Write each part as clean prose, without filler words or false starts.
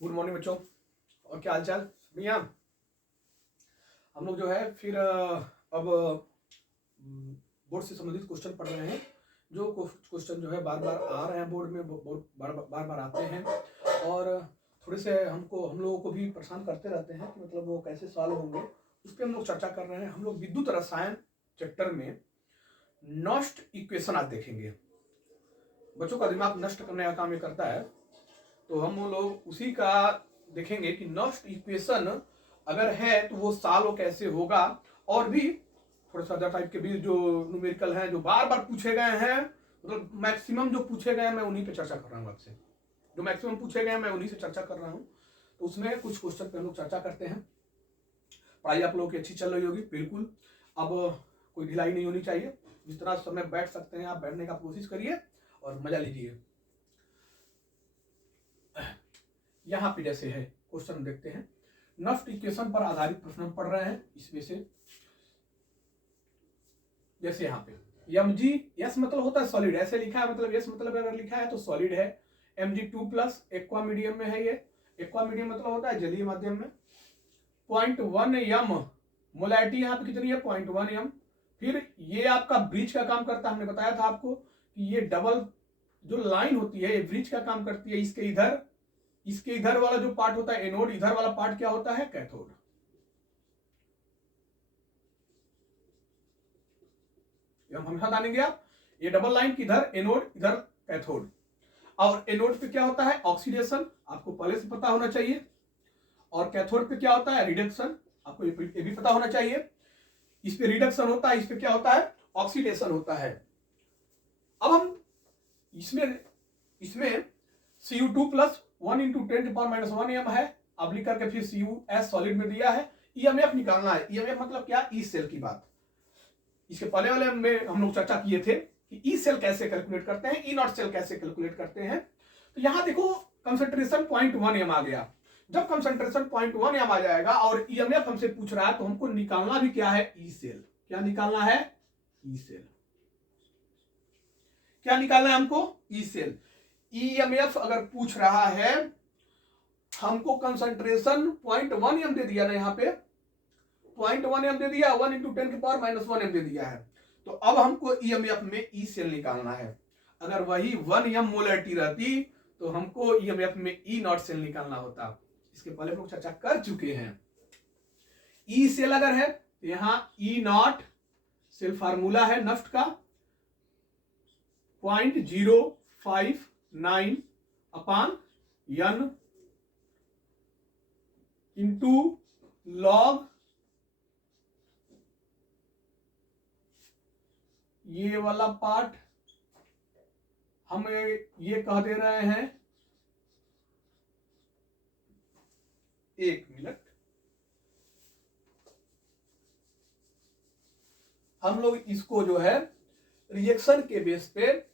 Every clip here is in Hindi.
गुड मॉर्निंग बच्चों। और क्या हाल चाल भैया। हम लोग जो है फिर अब बोर्ड से संबंधित क्वेश्चन पढ़ रहे हैं। जो क्वेश्चन जो है बार बार आ रहे हैं बोर्ड में, बहुत बार बार आते हैं और थोड़े से हम लोगों को भी परेशान करते रहते हैं कि मतलब वो कैसे सॉल्व होंगे, उस पर हम लोग चर्चा कर रहे हैं। हम लोग विद्युत रसायन चैप्टर में नॉस्ट इक्वेशन आज देखेंगे। बच्चों का दिमाग नष्ट करने का काम ये करता है, तो हम लोग उसी का देखेंगे कि नॉस्ट इक्वेशन अगर है तो वो सॉल्व कैसे होगा। और भी थोड़ा सा टाइप के भी जो न्यूमेरिकल हैं जो बार बार पूछे गए हैं, मतलब मैक्सिमम जो पूछे गए हैं मैं उन्हीं पे चर्चा कर रहा हूँ आपसे। जो मैक्सिमम पूछे गए हैं मैं उन्हीं से चर्चा कर रहा हूँ। तो उसमें कुछ क्वेश्चन पे हम लोग चर्चा करते हैं। पढ़ाई आप लोगों की अच्छी चल रही होगी बिल्कुल। अब कोई ढिलाई नहीं होनी चाहिए। जितना समय बैठ सकते हैं आप बैठने का कोशिश करिए और मजा लीजिए। यहाँ पे जैसे है क्वेश्चन देखते हैं। नॉस्ट इक्वेशन पर आधारित प्रश्न हम पढ़ रहे हैं। इसमें से जैसे यहाँ पे mg, यस मतलब होता है सॉलिड, ऐसे लिखा है मतलब यस मतलब अगर लिखा है तो सॉलिड है। Mg2+ एक्वा मीडियम में है। ये एक्वा मीडियम मतलब होता है जलीय माध्यम में। 0.1 m मोलैरिटी यहाँ पे कितनी है 0.1 m। फिर ये आपका ब्रिज का काम करता है। हमने बताया था आपको कि ये डबल जो लाइन होती है ये ब्रिज का काम करती है। इसके इधर वाला जो पार्ट होता है एनोड, इधर वाला पार्ट क्या होता है कैथोड। हम हमेशा जानेंगे आप, ये डबल लाइन किधर एनोड इधर कैथोड। और एनोड पे क्या होता है ऑक्सीडेशन, आपको पहले से पता होना चाहिए। और कैथोड पे क्या होता है रिडक्शन, आपको ये भी पता होना चाहिए। इस पे रिडक्शन होता है, इस पे क्या होता है ऑक्सीडेशन होता है। अब हम इसमें Cu2+ 1 × 10⁻⁻1 m है। अब लिख करके फिर Cu सॉलिड में दिया है। ईएमएफ निकालना है। ईएमएफ मतलब क्या, ई सेल की बात इसके पहले वाले में हम लोग चर्चा किए थे कि ई सेल कैसे कैलकुलेट करते हैं, ई नॉट सेल कैसे कैलकुलेट करते हैं। तो यहां देखो कंसंट्रेशन 0.1 m आ गया। जब कंसंट्रेशन 0.1 m आ जाएगा और ईएमएफ हमसे पूछ रहा है तो हमको निकालना भी क्या है ई सेल। क्या निकालना है ई सेल। क्या निकालना है हमको ई सेल। ईएमएफ अगर पूछ रहा है, हमको कंसंट्रेशन 0.1 m दे दिया ना, यहाँ पे 0.1 m दे दिया, 1 × 10⁻⁻1 m दे दिया है। तो अब हमको ईएमएफ में ई सेल निकालना है। अगर वही 1 m मोलैरिटी रहती तो हमको ईएमएफ में ई नॉट सेल निकालना होता। इसके पहले हम लोग चर्चा कर चुके हैं। ई सेल अगर है तो यहां ई नॉट सेल फार्मूला है नफ्ट का 0.059/n इंटू लॉग ये वाला पार्ट हम ये कह दे रहे हैं। एक मिनट, हम लोग इसको जो है रिएक्शन के बेस पे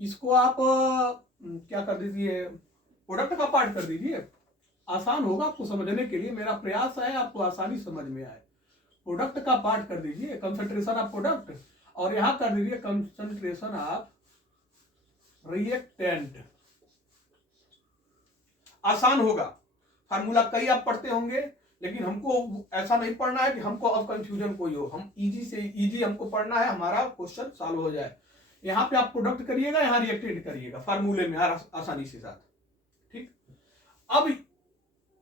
इसको आप क्या कर दीजिए, प्रोडक्ट का पार्ट कर दीजिए। आसान होगा आपको समझने के लिए, मेरा प्रयास है आपको आसानी समझ में आए। प्रोडक्ट का पार्ट कर दीजिए, कंसंट्रेशन ऑफ प्रोडक्ट, और यहां कर दीजिए कंसंट्रेशन ऑफ रिएक्टेंट। आसान होगा। फार्मूला कई आप पढ़ते होंगे, लेकिन हमको ऐसा नहीं पढ़ना है कि हमको अब कंफ्यूजन कोई हो। हम इजी से इजी हमको पढ़ना है, हमारा क्वेश्चन सॉल्व हो जाए। यहाँ पे आप प्रोडक्ट करिएगा, यहाँ रिएक्टेंट करिएगा फार्मूले में आसानी से साथ। ठीक, अब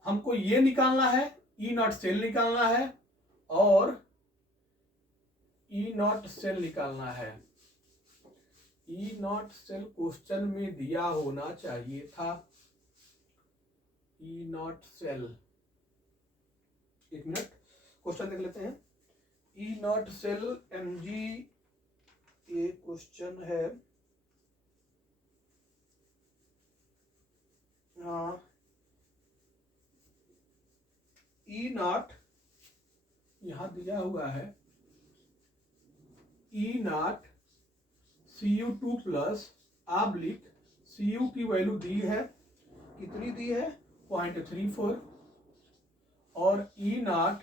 हमको ये निकालना है, ई नॉट सेल निकालना है और ई नॉट सेल निकालना है। ई नॉट सेल क्वेश्चन में दिया होना चाहिए था। ई नॉट सेल, एक मिनट क्वेश्चन देख लेते हैं। ई नॉट सेल mg ये क्वेश्चन है। हाँ, ई नॉट यहां दिया हुआ है। ई नॉट Cu2+ आब्लिक Cu की वैल्यू दी है, कितनी दी है 0.34, और ई नॉट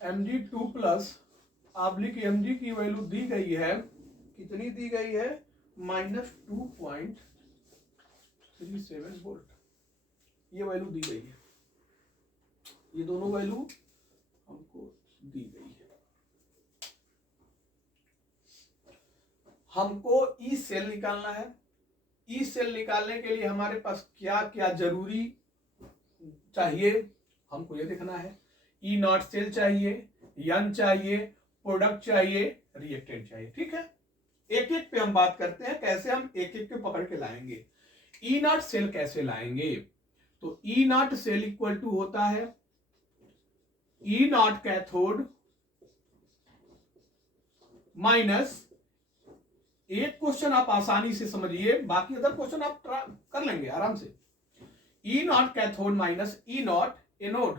Mg2+ आब्लिक Mg की वैल्यू दी गई है, कितनी दी गई है -2.37 वोल्ट, ये वैल्यू दी गई है, ये दोनों वैल्यू हमको दी गई है। हमको ई सेल निकालना है। ई सेल निकालने के लिए हमारे पास क्या क्या जरूरी चाहिए, हमको ये देखना है। ई नॉट सेल चाहिए, यन चाहिए, प्रोडक्ट चाहिए, रिएक्टेंट चाहिए। ठीक है, एक एक पे हम बात करते हैं, कैसे हम एक एक पे पकड़ के लाएंगे। ई नॉट सेल कैसे लाएंगे, तो E naught cell equal to होता है ई नॉट कैथोड माइनस, एक क्वेश्चन आप आसानी से समझिए, बाकी अदर क्वेश्चन आप कर लेंगे आराम से। E nought cathode minus E nought anode,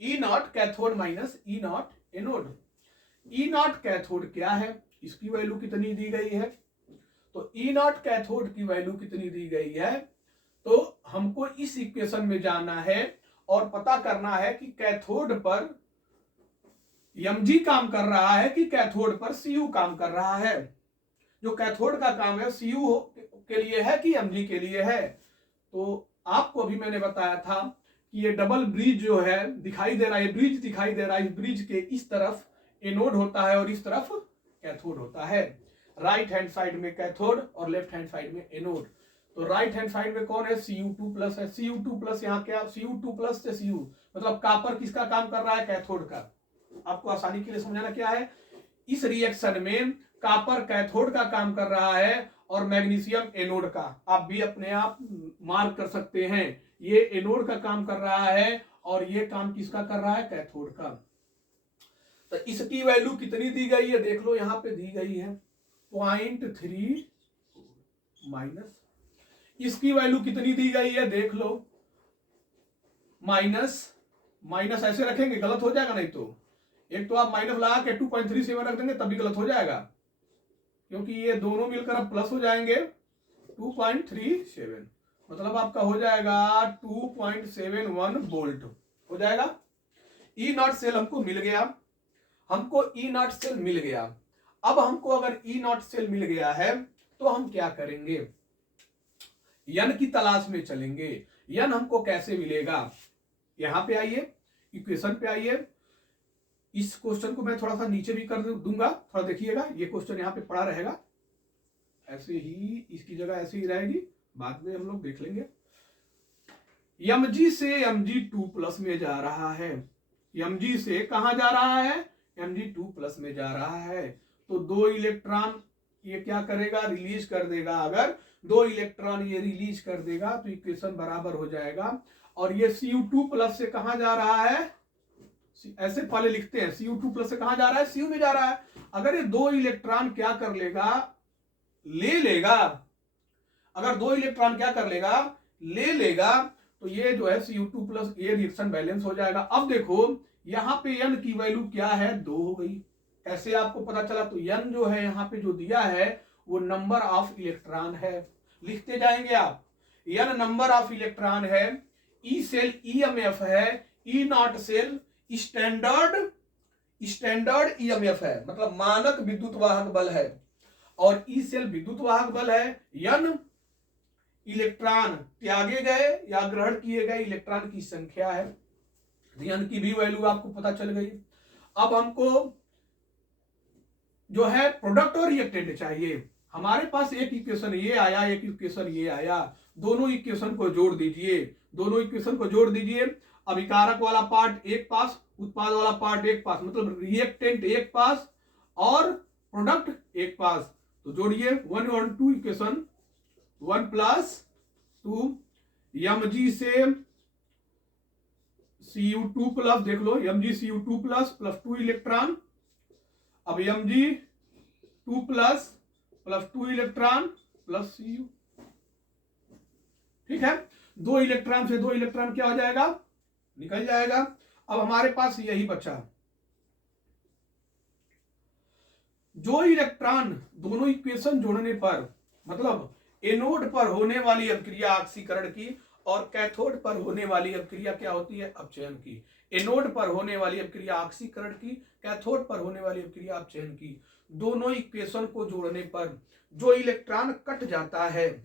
E nought cathode minus E nought anode. E nought cathode क्या है, इसकी वैल्यू कितनी दी गई है, तो ई नॉट कैथोड की वैल्यू कितनी दी गई है, तो हमको इस इक्वेशन में जाना है और पता करना है कि कैथोड पर mg काम कर रहा है कि कैथोड पर cu काम कर रहा है। जो कैथोड का काम है cu के लिए है कि mg के लिए है। तो आपको अभी मैंने बताया था कि ये डबल ब्रिज जो है दिखाई दे रहा है, ब्रिज दिखाई दे रहा है, इस ब्रिज के इस तरफ एनोड होता है और इस तरफ कैथोड होता है। राइट हैंड साइड में कैथोड और लेफ्ट हैंड साइड में एनोड। तो राइट हैंड साइड में कौन है, Cu2 प्लस है। Cu2 प्लस यहाँ क्या, Cu2 प्लस से Cu, मतलब कॉपर किसका काम कर रहा है, कैथोड का। आपको आसानी के लिए समझाना क्या है, इस रिएक्शन में कॉपर कैथोड का काम कर रहा है और मैग्नीशियम एनोड का। आप भी अपने आप मार्क कर सकते हैं, ये एनोड का काम कर रहा है और ये काम किसका कर रहा है, कैथोड का। तो इसकी वैल्यू कितनी दी गई है, देख लो यहां पे दी गई है 0.3 माइनस, इसकी वैल्यू कितनी दी गई है देख लो, माइनस माइनस ऐसे रखेंगे गलत हो जाएगा, नहीं तो एक तो आप माइनस लगा के 2.37 रख देंगे तभी गलत हो जाएगा, क्योंकि ये दोनों मिलकर अब प्लस हो जाएंगे 2.37, मतलब आपका हो जाएगा 2.71 वोल्ट हो जाएगा। ई नॉट सेल हमको मिल गया, हमको ई नॉट सेल मिल गया। अब हमको अगर ई नॉट सेल मिल गया है तो हम क्या करेंगे, यन की तलाश में चलेंगे। यन हमको कैसे मिलेगा, यहां पे आइए, इक्वेशन पे आइए। इस क्वेश्चन को मैं थोड़ा सा नीचे भी कर दूंगा, थोड़ा देखिएगा, ये क्वेश्चन यहाँ पे पड़ा रहेगा, ऐसे ही इसकी जगह ऐसे ही रहेगी, बाद में हम लोग देख लेंगे। mg से mg2 प्लस में जा रहा है, mg से कहां जा रहा है, mg2 प्लस में जा रहा है। तो 2 इलेक्ट्रॉन ये क्या करेगा, रिलीज कर देगा। अगर 2 इलेक्ट्रॉन ये रिलीज कर देगा तो इक्वेशन बराबर हो जाएगा। और ये Cu2 प्लस से कहां जा रहा है, ऐसे पहले लिखते हैं, Cu2 प्लस से कहां जा रहा है, Cu में जा रहा है। अगर ये 2 इलेक्ट्रॉन क्या कर लेगा, ले लेगा, अगर 2 इलेक्ट्रॉन क्या कर लेगा, ले लेगा, तो ये जो है Cu2 प्लस ये रिएक्शन बैलेंस हो जाएगा। अब देखो यहां पे n की वैल्यू क्या है, 2 हो गई। कैसे आपको पता चला, तो n जो है यहां पे जो दिया है वो नंबर ऑफ इलेक्ट्रॉन है, लिखते जाएंगे आप, n नंबर ऑफ इलेक्ट्रॉन है। ई सेल EMF है, ई नॉट सेल स्टैंडर्ड EMF है, मतलब मानक विद्युत वाहक बल है, और ई सेल विद्युत वाहक बल है। n इलेक्ट्रॉन त्यागे गए या ग्रहण किए गए इलेक्ट्रॉन की संख्या है। n की भी वैल्यू आपको पता चल गई। अब हमको जो है प्रोडक्ट और रिएक्टेंट चाहिए। हमारे पास एक इक्वेशन ये आया, एक इक्वेशन ये आया, दोनों इक्वेशन को जोड़ दीजिए, दोनों इक्वेशन को जोड़ दीजिए। अभिकारक वाला पार्ट एक पास, उत्पाद वाला पार्ट एक पास, मतलब रिएक्टेंट एक पास और प्रोडक्ट एक पास। तो जोड़िए 1 और 2 इक्वेशन, 1 प्लस 2 mg से Cu2 प्लस, देख लो mg Cu2 प्लस 2 इलेक्ट्रॉन, अब mg2 plus 2 electron plus Cu, ठीक है। 2 इलेक्ट्रॉन से 2 इलेक्ट्रॉन क्या हो जाएगा, निकल जाएगा। अब हमारे पास यही बचा, जो इलेक्ट्रॉन दोनों इक्वेशन जोड़ने पर, मतलब एनोड पर होने वाली अभिक्रिया ऑक्सीकरण की और कैथोड पर होने वाली अभिक्रिया क्या होती है, अपचयन की। एनोड पर होने वाली अभिक्रिया ऑक्सीकरण की, कैथोड पर होने वाली अभिक्रिया अपचयन की। दोनों इक्वेशन को जोड़ने पर जो इलेक्ट्रॉन कट जाता है,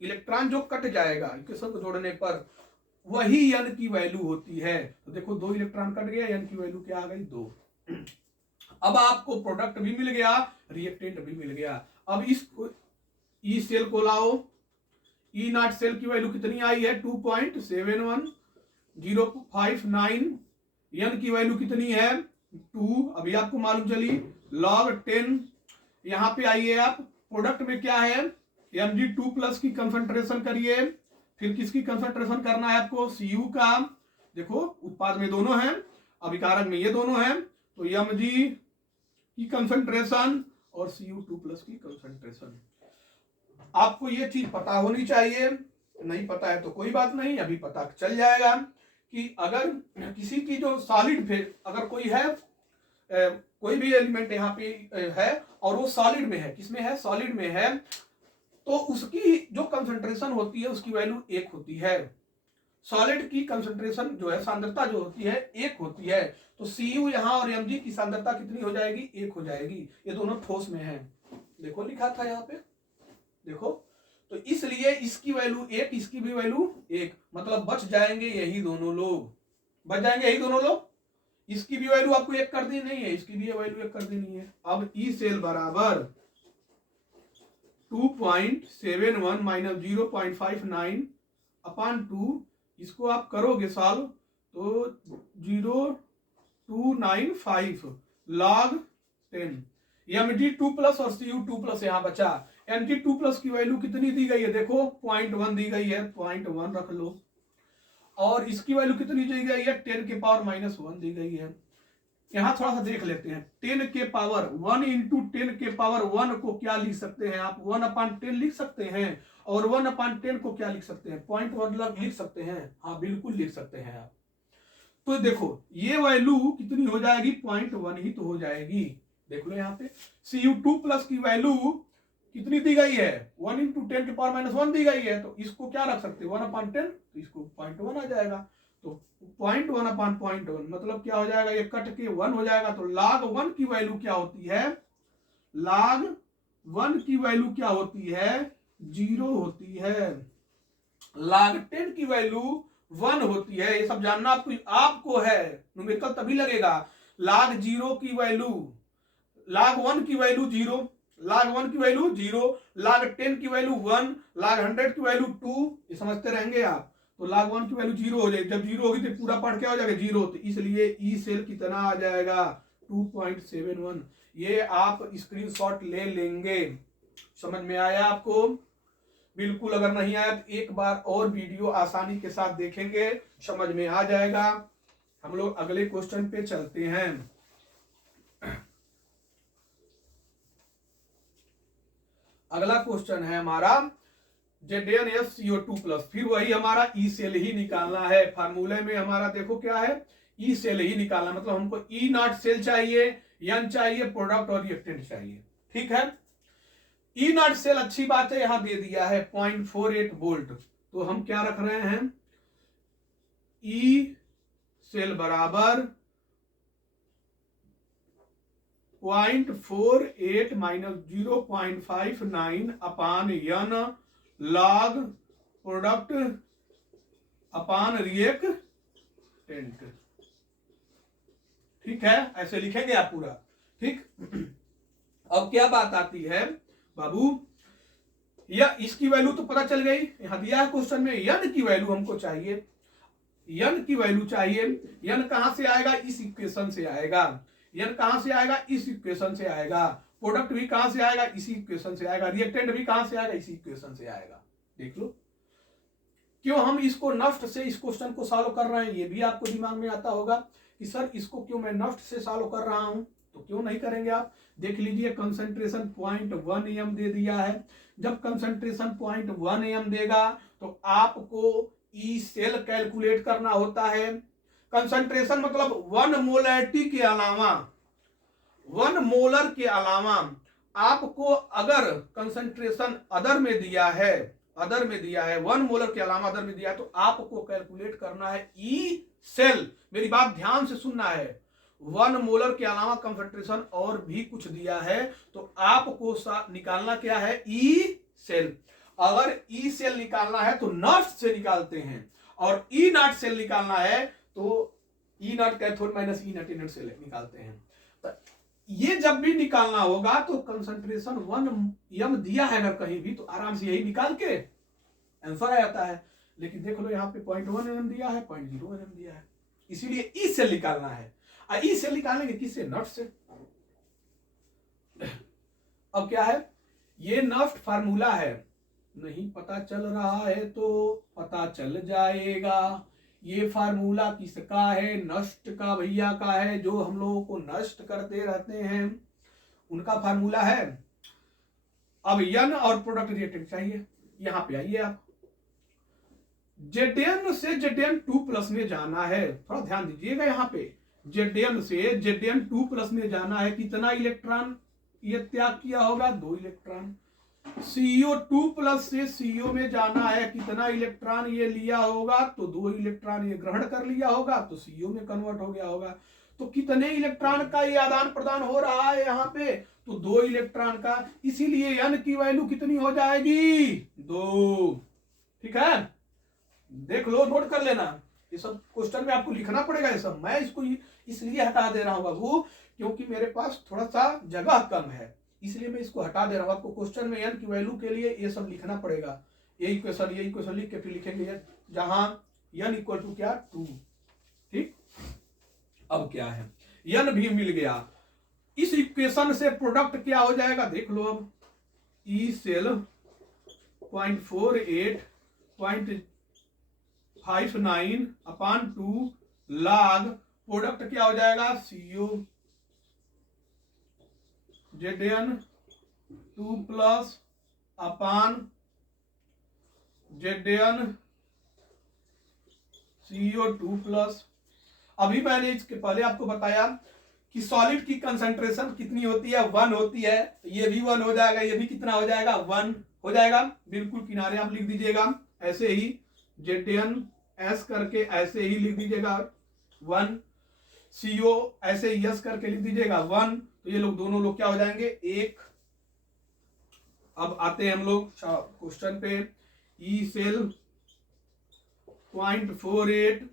इलेक्ट्रॉन जो कट जाएगा इक्वेशन को जोड़ने पर, वही n की वैल्यू होती है। तो देखो 2 इलेक्ट्रॉन कट गया, n की वैल्यू क्या आ गई 2। अब आपको प्रोडक्ट भी मिल गया, रिएक्टेंट भी मिल गया। अब इस ई सेल को लाओ, ई नॉट सेल की वैल्यू कितनी आई है 2.71059, n की वैल्यू कितनी है 2, अभी आपको मालूम चली log 10। यहां पे आइए आप, प्रोडक्ट में क्या है Mg2+ की कंसंट्रेशन करिए, फिर किसकी कंसंट्रेशन करना है आपको Cu का। देखो उत्पाद में दोनों हैं, अभिकारक में ये दोनों हैं, तो Mg की कंसंट्रेशन और Cu2+ की कंसंट्रेशन। आपको ये चीज पता होनी चाहिए, नहीं पता है तो कोई बात नहीं, अभी पता चल जाएगा कि अगर किसी की जो सॉलिड फेज, अगर कोई है कोई भी एलिमेंट यहाँ पे है और वो सॉलिड में है, किसमें है सॉलिड में है, तो उसकी जो कंसंट्रेशन होती है उसकी वैल्यू 1 होती है। सॉलिड की कंसंट्रेशन जो है, सांद्रता जो होती है 1 होती है, तो Cu यहाँ और Mg की सांद्रता कितनी हो जाएगी 1 हो जाएगी। ये दोनों ठोस में है, देखो लिखा था यहाँ पे, देखो। तो इसलिए इसकी वैल्यू 1, इसकी भी वैल्यू 1, मतलब बच जाएंगे यही दोनों लोग, बच जाएंगे यही दोनों लोग। इसकी भी वैल्यू आपको 1 कर दी नहीं है, इसकी भी वैल्यू 1 कर दी नहीं है। अब ई सेल बराबर 2.71 माइनस 0.59 अपॉन 2, इसको आप करोगे सॉल्व तो 0.295 log 10। Mg2+ और Cu2+ यहां बचा। Mg2+ की वैल्यू कितनी दी गई है देखो 0.1 दी गई है, 0.1 रख लो, और इसकी वैल्यू कितनी दी गई है 10 के पावर -1 दी गई है। यहां थोड़ा सा देख लेते हैं, 10 के पावर 1 इंटू 10 के पावर 1 को क्या लिख सकते हैं आप 1/10 लिख सकते हैं, और 1/10 को क्या लिख सकते हैं 0.1 लिख सकते हैं। हाँ बिल्कुल लिख सकते हैं आप। तो देखो ये वैल्यू कितनी हो जाएगी 0.1 ही तो हो जाएगी। देख लो यहाँ पे Cu2+ की वैल्यू कितनी दी गई है 1 इंटू 10 के पावर -1 दी गई है, तो इसको क्या रख सकते हैं 1/10, तो इसको 0.1 आ जाएगा। तो 0.1/0.1 मतलब क्या हो जाएगा, ये कट के 1 हो जाएगा। तो log 1 की वैल्यू क्या होती है, log 1 की वैल्यू क्या होती है 0 होती है। log 10 की वैल्यू 1 होती है, ये सब जानना आपको है, न्यूमेरिकल तभी लगेगा। log 0 की वैल्यू, log 1 की वैल्यू 0, log 1 की वैल्यू 0, log 10 की वैल्यू 1, log 100 की वैल्यू 2, ये समझते रहेंगे आप। तो log 1 की वैल्यू 0 हो जाएगी, जब 0 होगी तो पूरा पार्ट क्या हो जाएगा 0, तो इसलिए ई सेल कितना आ जाएगा 2.71। ये आप स्क्रीनशॉट ले लेंगे। समझ में आया आपको? बिल्कुल, अगर नहीं आया तो एक बार और वीडियो आसानी के साथ देखेंगे, समझ में आ जाएगा। हम लोग अगले क्वेश्चन पे चलते हैं। अगला क्वेश्चन है हमारा ZnSCO2+, फिर वही हमारा ई सेल ही निकालना है। फार्मूले में हमारा देखो क्या है, ई सेल ही निकालना, मतलब हमको ई नॉट सेल चाहिए, n चाहिए, प्रोडक्ट और रिएक्टेंट चाहिए। ठीक है, ई नॉट सेल अच्छी बात है, यहां दे दिया है 0.48 वोल्ट, तो हम क्या रख रहे हैं ई सेल बराबर 0.48 माइनस 0.59 अपान n log प्रोडक्ट अपान रिएक्टेंट। ठीक है, ऐसे लिखेंगे आप पूरा। ठीक, अब क्या बात आती है बाबू, या इसकी वैल्यू तो पता चल गई, यहां दिया है क्वेश्चन में n की वैल्यू हमको चाहिए, n की वैल्यू चाहिए। n कहां से आएगा, इस इक्वेशन से आएगा। n कहां से आएगा, इस इक्वेशन से आएगा। प्रोडक्ट भी कहां से आएगा, इसी इक्वेशन से आएगा। रिएक्टेंट भी कहां से आएगा, इसी इक्वेशन से आएगा। देख लो क्यों हम इसको नफ्ट से इस क्वेश्चन को सॉल्व कर रहे हैं, ये भी आपको दिमाग में आता होगा कि सर इसको क्यों मैं नफ्ट से सॉल्व कर रहा हूं, तो क्यों नहीं करेंगे आप। देख लीजिए कंसंट्रेशन 0.1 m दे दिया है। जब कंसंट्रेशन 0.1 m देगा तो आपको ई सेल कैलकुलेट करना होता है। कंसंट्रेशन मतलब 1 मोलरिटी के अलावा, 1 मोलर के अलावा आपको अगर कंसंट्रेशन अदर में दिया है, 1 मोलर के अलावा अदर में दिया है, तो आपको कैलकुलेट करना है ई सेल। मेरी बात ध्यान से सुनना है, 1 मोलर के अलावा कंसंट्रेशन और भी कुछ दिया है, तो आपको निकालना क्या है, ई सेल। अगर ई सेल निकालना है तो नॉट से निकालते हैं, और ई नॉट सेल निकालना है तो E nought cathode minus E nought inner से निकालते हैं। तो ये जब भी निकालना होगा तो कंसंट्रेशन 1 m दिया है अगर कहीं भी, तो आराम से यही निकाल के आंसर आ जाता है। लेकिन देख लो यहाँ पे 0.1 mm दिया है, 0.01 mm दिया है, इसीलिए ई सेल निकालना है। ई सेल निकालेंगे किससे, नॉट से। अब क्या है, ये नॉट फार्मूला है, नहीं पता चल रहा है तो पता चल जाएगा। ये फार्मूला किसका है, नष्ट का भैया का है, जो हम लोगों को नष्ट करते रहते हैं उनका फार्मूला है। अब यन और प्रोडक्ट रिएक्टेंट चाहिए, यहां पे आइए आप, Zn से Zn2+ में जाना है, थोड़ा ध्यान दीजिएगा यहाँ पे, Zn से Zn2+ में जाना है, कितना इलेक्ट्रॉन ये त्याग किया होगा, 2 इलेक्ट्रॉन। CO2+ से CO में जाना है, कितना इलेक्ट्रॉन ये लिया होगा, तो 2 इलेक्ट्रॉन ये ग्रहण कर लिया होगा, तो CO में कन्वर्ट हो गया होगा। तो कितने इलेक्ट्रॉन का ये आदान प्रदान हो रहा है यहाँ पे, तो 2 इलेक्ट्रॉन का, इसीलिए n की वैल्यू कितनी हो जाएगी, 2। ठीक है, देख लो, नोट कर लेना, ये सब क्वेश्चन में आपको लिखना पड़ेगा ये सब। मैं इसको इसलिए हटा दे रहा हूं बाबू, क्योंकि मेरे पास थोड़ा सा जगह कम है, इसलिए मैं इसको हटा दे रहा हूं। आपको क्वेश्चन में n की वैल्यू के लिए ये सब लिखना पड़ेगा, यही क्वेश्चन लिख के फिर लिखेंगे जहां n इक्वल टू क्या, 2। ठीक, अब क्या है, n भी मिल गया, इस इक्वेशन से प्रोडक्ट क्या हो जाएगा, देख लो अब, ई सेल 0.48.59/2 log, प्रोडक्ट क्या हो जाएगा, CO Zn2+ अपान Zn CO2+। अभी मैंने इसके पहले आपको बताया कि सॉलिड की कंसंट्रेशन कितनी होती है, 1 होती है, ये भी 1 हो जाएगा, ये भी कितना हो जाएगा, 1 हो जाएगा। बिल्कुल किनारे आप लिख दीजिएगा ऐसे ही, Zn करके ऐसे ही लिख दीजिएगा 1, CO ऐसे ही S करके लिख दीजिएगा 1, तो ये लोग दोनों लोग क्या हो जाएंगे, 1। अब आते हैं हम लोग क्वेश्चन पे, ई सेल 0.48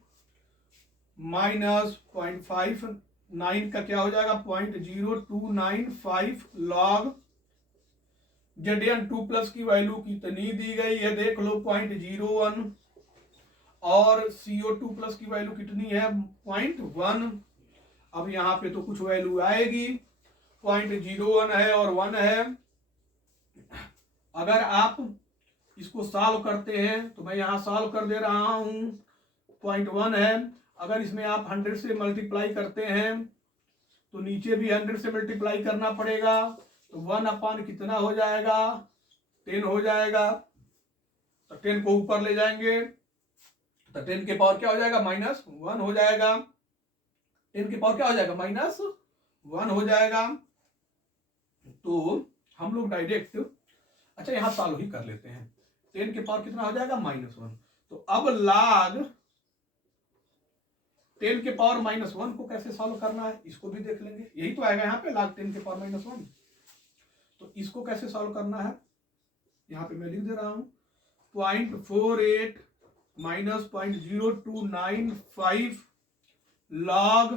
माइनस 0.59 का क्या हो जाएगा, 0.0295 log। Zn2+ की वैल्यू कितनी दी गई है, देख लो 0.01, और CO2+ की वैल्यू कितनी है, 0.1। अब यहाँ पे तो कुछ वैल्यू आएगी, 0.01 है और 1 है। अगर आप इसको सॉल्व करते हैं तो मैं यहाँ सॉल्व कर दे रहा हूं, 0.1 है। अगर इसमें आप 100 से मल्टीप्लाई करते हैं तो नीचे भी 100 से मल्टीप्लाई करना पड़ेगा, तो 1 अपान कितना हो जाएगा, 10 हो जाएगा। तो 10 को ऊपर ले जाएंगे तो 10 के पावर क्या हो जाएगा, -1 हो जाएगा। 10 के पावर क्या हो जाएगा, -1 हो जाएगा। तो हम लोग डायरेक्ट, अच्छा यहां सॉल्व ही कर लेते हैं, 10 के पावर कितना हो जाएगा, -1। तो अब log 10 के पावर -1 को कैसे सॉल्व करना है, इसको भी देख लेंगे, यही तो आएगा यहाँ पे log 10 के पावर -1। तो इसको कैसे सॉल्व करना है, यहाँ पे मैं लिख दे रहा हूं, 0.48 माइनस 0.0295 log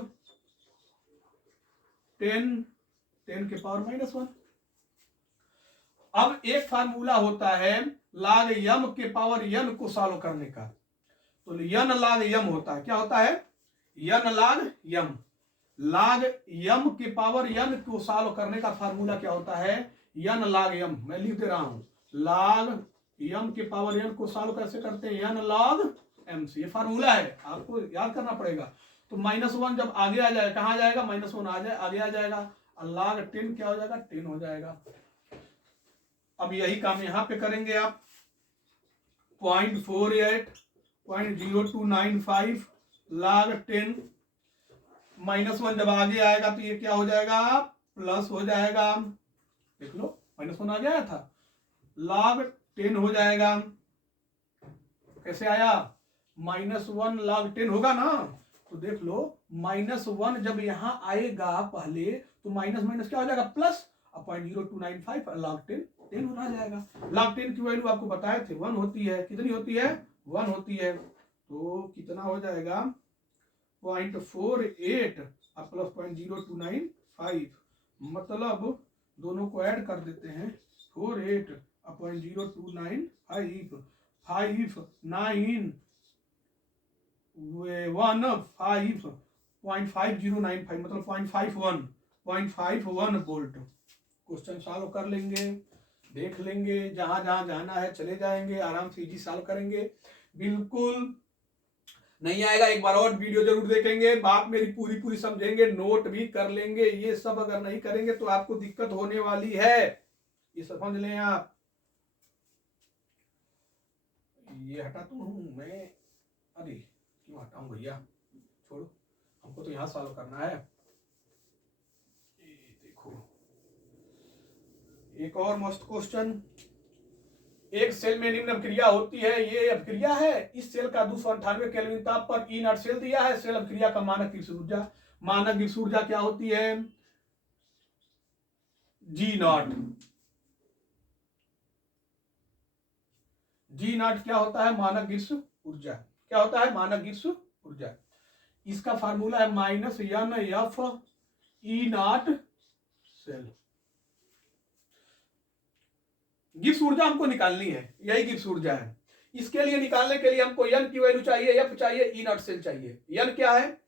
10 के पावर -1। अब एक फार्मूला होता है log m के पावर n को सॉल्व करने का, तो n log m होता है, क्या होता है, n log m। log m के पावर n को सॉल्व करने का फार्मूला क्या होता है, n log m। मैं लिख दे रहा हूं, log m के पावर n को सॉल्व कैसे करते हैं, n log m से, ये फार्मूला है, आपको याद करना पड़ेगा। तो -1 जब आगे आ जाए, कहां जाएगा, -1 आ जाए, आगे आ जाएगा, log 10 क्या हो जाएगा, 10 हो जाएगा। अब यही काम यहां पे करेंगे आप, 0.48.0295 log 10, -1 जब आगे आएगा तो ये क्या हो जाएगा, प्लस हो जाएगा, देख लो -1 आगे आया था, log 10 हो जाएगा। कैसे आया, -1 log 10 होगा ना, तो तो देख लो -1 जब यहाँ आएगा पहले तो माइनस माइनस क्या हो जाएगा प्लस, 0.0295 log 10 होना जाएगा। log 10 की वैल्यू आपको बताए थे 1 होती है, कितनी होती है 1 होती है, तो कितना हो जाएगा 0.48 प्लस 0.0295, मतलब दोनों को ऐड कर देते हैं 48 0.0295 5 9 5.5095 मतलब 0.51 वोल्ट। क्वेश्चन सॉल्व कर लेंगे, देख लेंगे, जहां जहां जाना है चले जाएंगे, आराम से इजी सॉल्व करेंगे। बिल्कुल नहीं आएगा एक बार और वीडियो जरूर देखेंगे, बात मेरी पूरी पूरी समझेंगे, नोट भी कर लेंगे। ये सब अगर नहीं करेंगे तो आपको दिक्कत होने वाली है, ये समझ लें आप। ये हटाता हूं मैं, अरे क्यों हटाऊं भैया, छोड़ो, हमको तो यहां सॉल्व करना है। देखो एक और मस्त क्वेश्चन, एक सेल में निम्न अभिक्रिया होती है, ये अभिक्रिया है, इस सेल का 298 केल्विन ताप पर ई नॉट सेल दिया है, सेल अभिक्रिया का मानक ग्रिक्स ऊर्जा, मानक ग्रिक्स ऊर्जा क्या होती है जी नॉट। जी नॉट क्या होता है मानक ग्रिक्स ऊर्जा, क्या होता है मानक ग्रिक्स ऊर्जा, इसका फार्मूला है -NF E naught cell. Gibbs ऊर्जा हमको निकालनी है, यही गिब्स ऊर्जा है। इसके लिए निकालने के लिए हमको n की वैल्यू चाहिए, f चाहिए, ई नॉट सेल चाहिए। n क्या है,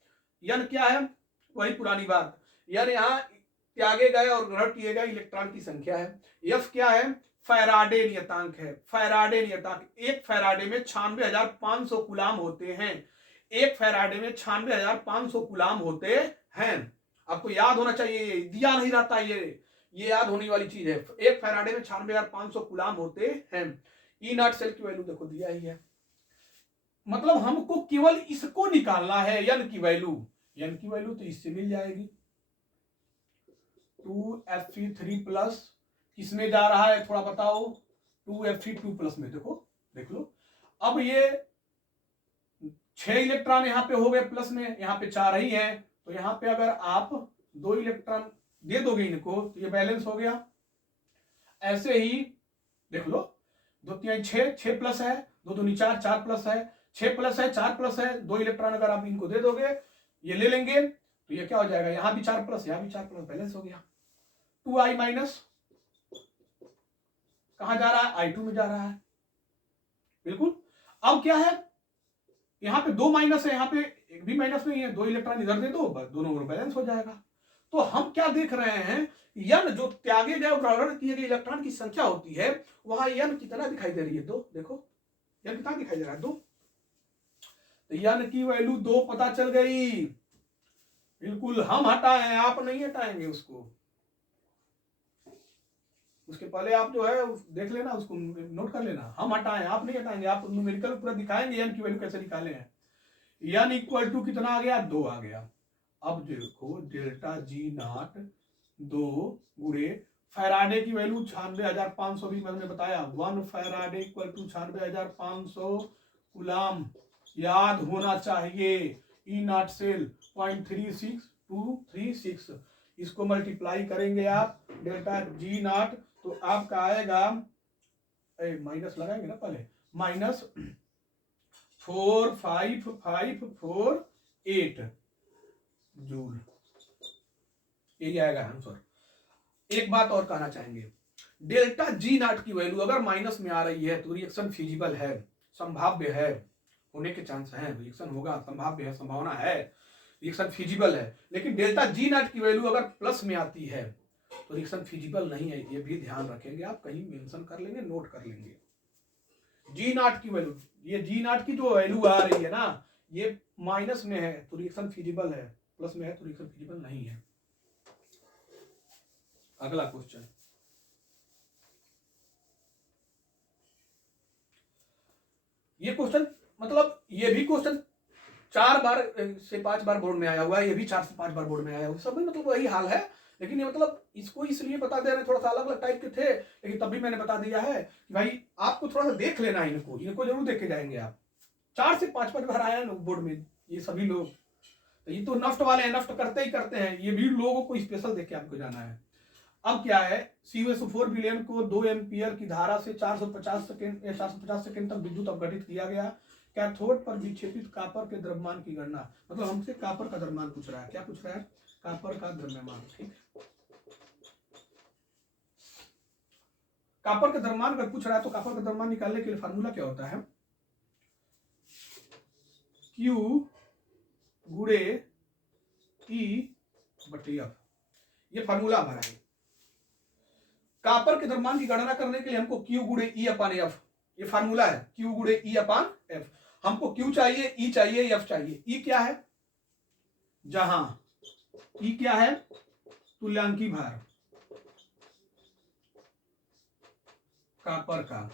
n क्या है, वही पुरानी बात, n यहाँ त्यागे गए और ग्रहण किए गए इलेक्ट्रॉन की संख्या है। f क्या है, फैराडे नियतांक है, फैराडे नियतांक। एक फैराडे में 96,500 कूलाम होते हैं, एक फैराडे में 96,500 कूलाम होते हैं। आपको याद होना चाहिए, दिया नहीं रहता ये याद होने वाली चीज है। एक फैराडे में 96,500 कूलाम होते हैं। ई नॉट सेल की वैल्यू देखो दिया ही है, मतलब हमको केवल इसको निकालना है, n की वैल्यू, n की वैल्यू तो इससे मिल जाएगी। 2Fe3 प्लस किसमें जा रहा है थोड़ा बताओ, 2Fe2 प्लस में, देखो देख लो। अब ये 6 इलेक्ट्रॉन यहाँ पे हो गए प्लस में, यहाँ पे 4 ही है, तो यहाँ पे अगर आप 2 इलेक्ट्रॉन दे दोगे इनको तो ये बैलेंस हो गया। ऐसे ही देख लो, 2 3 6 प्लस है, 2 2 4 4 प्लस है, 6 प्लस है 4 प्लस है, 2 इलेक्ट्रॉन अगर आप इनको दे दोगे ये ले लेंगे तो ये क्या हो जाएगा, यहां भी 4 प्लस यहां भी 4 प्लस, बैलेंस हो गया। 2i माइनस कहां जा रहा है, i2 में जा रहा है, बिल्कुल। अब क्या है, यहाँ पे 2 माइनस है, यहाँ पे एक भी माइनस नहीं है, 2 इलेक्ट्रॉन इधर दे दो, बस दोनों बैलेंस हो जाएगा। तो हम क्या देख रहे हैं, n जो त्यागे गए ग्रहण किए गए इलेक्ट्रॉन की संख्या होती है, वहां n कितना दिखाई दे रही है, 2, देखो n कितना दिखाई दे रहा है, 2। तो n की वैल्यू 2 पता चल गई, बिल्कुल। हम हटाए, आप नहीं हटाएंगे उसको, उसके पहले आप जो है देख लेना, उसको नोट कर लेना। हम हटाएं, आप नहीं हटाएंगे, आप न्यूमेरिकल पूरा दिखाएंगे n की वैल्यू कैसे निकाले हैं। n इक्वल टू कितना आ गया, 2 आ गया। अब देखो डेल्टा जी नॉट 2 गुणे फैराडे की वैल्यू 96,500 भी मैंने बताया, 1 फैराडे इक्वल टू 96,500 कूलाम, याद होना चाहिए। ई नॉट सेल 0.36236, इसको मल्टीप्लाई करेंगे आप डेल्टा जी नॉट तो आपका आएगा, माइनस लगाएंगे ना पहले, -4548 जूल, यही आएगा आंसर। एक बात और कहना चाहेंगे, डेल्टा जी नॉट की वैल्यू अगर माइनस में आ रही है तो रिएक्शन फिजिबल है, संभाव्य है, होने के चांस हैं, रिएक्शन होगा, संभाव्य है, संभावना है, रिएक्शन फिजिबल है। लेकिन डेल्टा जी नॉट की वैल्यू अगर प्लस में आती है तो रिएक्शन फिजिबल नहीं है, ये भी ध्यान रखेंगे आप, कहीं मेंशन कर लेंगे, नोट कर लेंगे। जी नॉट की वैल्यू, ये जी नॉट की जो वैल्यू आ रही है ना, ये माइनस में है तो रिएक्शन फिजिबल है, प्लस में है तो रिएक्शन फिजिबल नहीं है। अगला क्वेश्चन, ये क्वेश्चन मतलब ये भी क्वेश्चन 4 बार से 5 बार बोर्ड में आया हुआ है, ये भी 4 से 5 बार बोर्ड में आया हुआ है, सब में मतलब वही हाल है। लेकिन ये मतलब इसको इसलिए बता दे रहे हैं, थोड़ा सा अलग अलग टाइप के थे, लेकिन तब भी मैंने बता दिया है कि भाई आपको थोड़ा सा देख लेना है, इनको जरूर देख के जाएंगे आप। 4 से 5 बार आया है बोर्ड में ये सभी लोग, तो ये तो नष्ट वाले हैं, नष्ट करते ही करते हैं, ये भी लोगों को स्पेशल देख के आपको जाना है। अब क्या है, CuSO4 विलयन को 2 एम्पियर की धारा से 450 सेकेंड तक विद्युत अपघटित किया गया। कैथोड पर विक्षेपित कॉपर के द्रव्यमान की गणना, मतलब हमसे कॉपर का द्रव्यमान पूछ रहा है। क्या पूछ रहा है? कॉपर का द्रव्यमान। ठीक, कॉपर का द्रव्यमान अगर पूछ रहा है तो कॉपर का द्रव्यमान निकालने के लिए फार्मूला क्या होता है? Q गुणे E/F, ये फार्मूला हमारा है। कॉपर के द्रव्यमान की गणना करने के लिए हमको Q गुणे E/F, ये फार्मूला है, Q गुणे E/F। हमको Q चाहिए, E चाहिए, F चाहिए। E क्या है? जहां E क्या है? तुल्यांकी भार कॉपर का।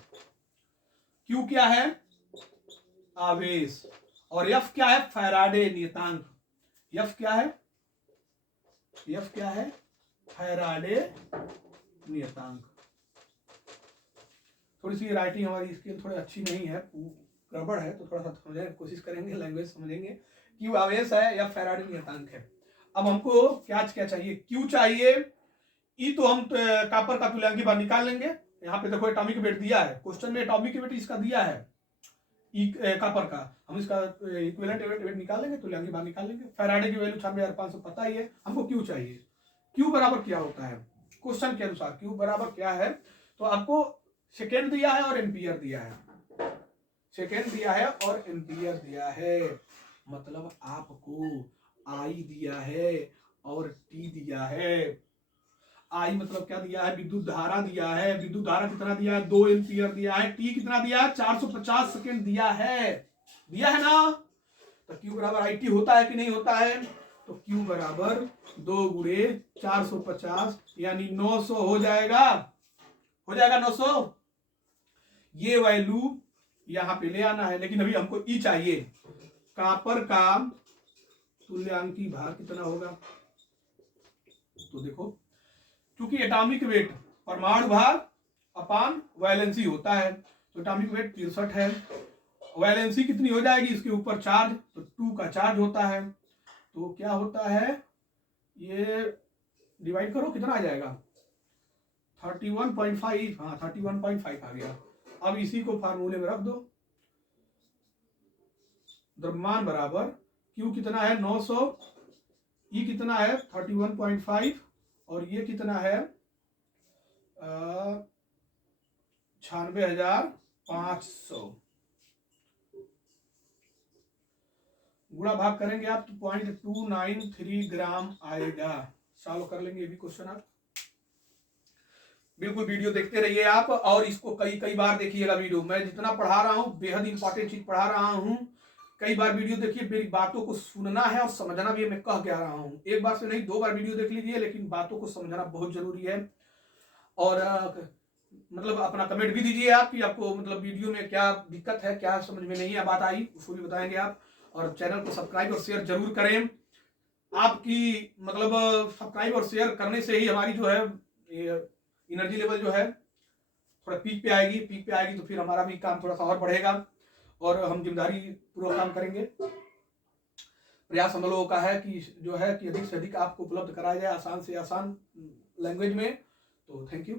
Q क्या है? आवेश। और F क्या है? फैराडे नियतांक। F क्या है? F क्या है? फैराडे नियतांक। थोड़ी सी राइटिंग हमारी स्किल थोड़ी अच्छी नहीं है, गड़बड़ है, तो थोड़ा सा समझने की कोशिश करेंगे, लैंग्वेज समझेंगे। Q आवेश है या फैराडे नियतांक है। अब हमको क्या चाहिए? Q चाहिए। E तो हम कॉपर का तुल्यांकी भार निकाल लेंगे। यहाँ पे देखो एटॉमिक वेट दिया है, क्वेश्चन में एटॉमिक वेट इसका दिया है, कॉपर का। हम इसका इक्विवेलेंट वेट निकाल लेंगे, तुल्यांकी भार निकाल लेंगे। फैराडे की वैल्यू 96,500 पता ही है। हमको Q चाहिए। Q बराबर क्या होता है क्वेश्चन के अनुसार? Q बराबर क्या है? तो आपको सेकेंड दिया है और एम्पियर दिया है, सेकेंड दिया है और एम्पियर दिया है, मतलब आपको I दिया है और T दिया है। I मतलब क्या दिया है? विद्युत धारा दिया है। विद्युत धारा कितना दिया है? 2 एम्पियर दिया है। T कितना दिया है? 450 सेकेंड दिया है, दिया है ना। तो Q बराबर IT होता है कि नहीं होता है? तो Q बराबर 2 गुणे 450 यानी 900 हो जाएगा, हो जाएगा 900। ये वैल्यू यहां पे ले आना है, लेकिन अभी हमको E चाहिए। कॉपर का तुल्यांकी भार कितना होगा? तो देखो, क्योंकि एटॉमिक वेट परमाणु भार अपान वैलेंसी होता है, तो एटॉमिक वेट 63 है। वैलेंसी कितनी हो जाएगी? इसके ऊपर चार्ज, तो 2 का चार्ज होता है, तो क्या होता है? ये डिवाइड करो, कितना आ जाएगा? 31.5। हाँ, 31.5 आ गया। अब इसी को फार्मूले में रख दो। द्रव्यमान बराबर Q कितना है? 900, E कितना है? 31.5, और ये कितना है? 96,500। गुणा भाग करेंगे आप तो 0.293 ग्राम आएगा। सॉल्व कर लेंगे ये भी क्वेश्चन आप। बिल्कुल वीडियो देखते रहिए आप, और इसको कई बार देखिएगा वीडियो। मैं जितना पढ़ा रहा हूँ बेहद इंपॉर्टेंट चीज पढ़ा रहा हूँ। कई बार वीडियो देखिए, मेरी बातों को सुनना है और समझना भी है। मैं कह क्या रहा हूँ, एक बार से नहीं 2 बार वीडियो देख लीजिए, लेकिन बातों को समझना बहुत जरूरी है। और मतलब अपना कमेंट भी दीजिए आप कि आपको मतलब वीडियो में क्या दिक्कत है, क्या समझ में नहीं है बात आई, उसको भी बताएंगे आप। और चैनल को सब्सक्राइब और शेयर जरूर करें। आपकी मतलब सब्सक्राइब और शेयर करने से ही हमारी जो है एनर्जी लेवल जो है थोड़ा पीक पे आएगी। पीक पे आएगी तो फिर हमारा भी काम थोड़ा सा और बढ़ेगा और हम जिम्मेदारी पूर्वक काम करेंगे। प्रयास हम लोगों का है कि जो है कि अधिक से अधिक आपको उपलब्ध कराया जाए आसान से आसान लैंग्वेज में। तो थैंक यू।